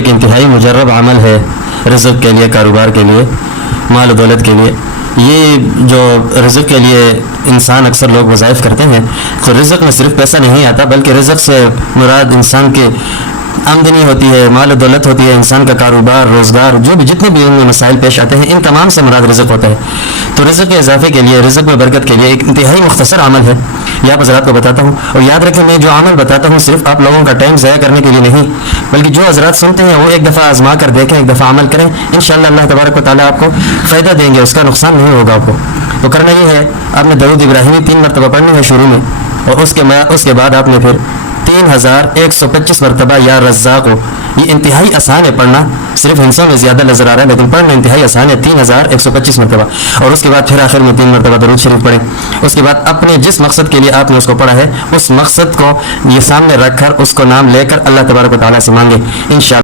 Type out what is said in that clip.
ایک انتہائی مجرب عمل ہے رزق کے لیے، کاروبار کے لیے، مال و دولت کے لیے. یہ جو رزق کے لیے انسان اکثر لوگ وظائف کرتے ہیں، تو رزق میں صرف پیسہ نہیں آتا، بلکہ رزق سے مراد انسان کے آمدنی ہوتی ہے، مال و دولت ہوتی ہے، انسان کا کاروبار، روزگار، جو بھی جتنے بھی ان میں مسائل پیش آتے ہیں، ان تمام سے مراد رزق ہوتا ہے. تو رزق کے اضافے کے لیے، رزق میں برکت کے لیے ایک انتہائی مختصر عمل ہے، یہ آپ حضرات کو بتاتا ہوں. اور یاد رکھیں، میں جو عمل بتاتا ہوں صرف آپ لوگوں کا ٹائم ضائع کرنے کے لیے نہیں، بلکہ جو حضرات سنتے ہیں وہ ایک دفعہ آزما کر دیکھیں، ایک دفعہ عمل کریں، انشاءاللہ اللہ تبارک و تعالیٰ آپ کو فائدہ دیں گے، اس کا نقصان نہیں ہوگا آپ کو. تو کرنا یہ ہے، آپ نے درود ابراہیمی 3 مرتبہ پڑھنا ہے شروع میں، اور اس کے بعد آپ نے پھر 3125 مرتبہ یا رزاق ہو. یہ انتہائی آسان ہے پڑھنا، صرف ہنسوں میں زیادہ نظر آ رہا ہے، لیکن پڑھنا انتہائی آسان ہے. 3125 مرتبہ، اور اس کے بعد پھر آخر میں 3 مرتبہ درود شریف پڑھیں. اس کے بعد اپنے جس مقصد کے لیے آپ نے اس کو پڑھا ہے، اس مقصد کو یہ سامنے رکھ کر، اس کو نام لے کر اللہ تبارک و تعالیٰ سے مانگیں انشاءاللہ.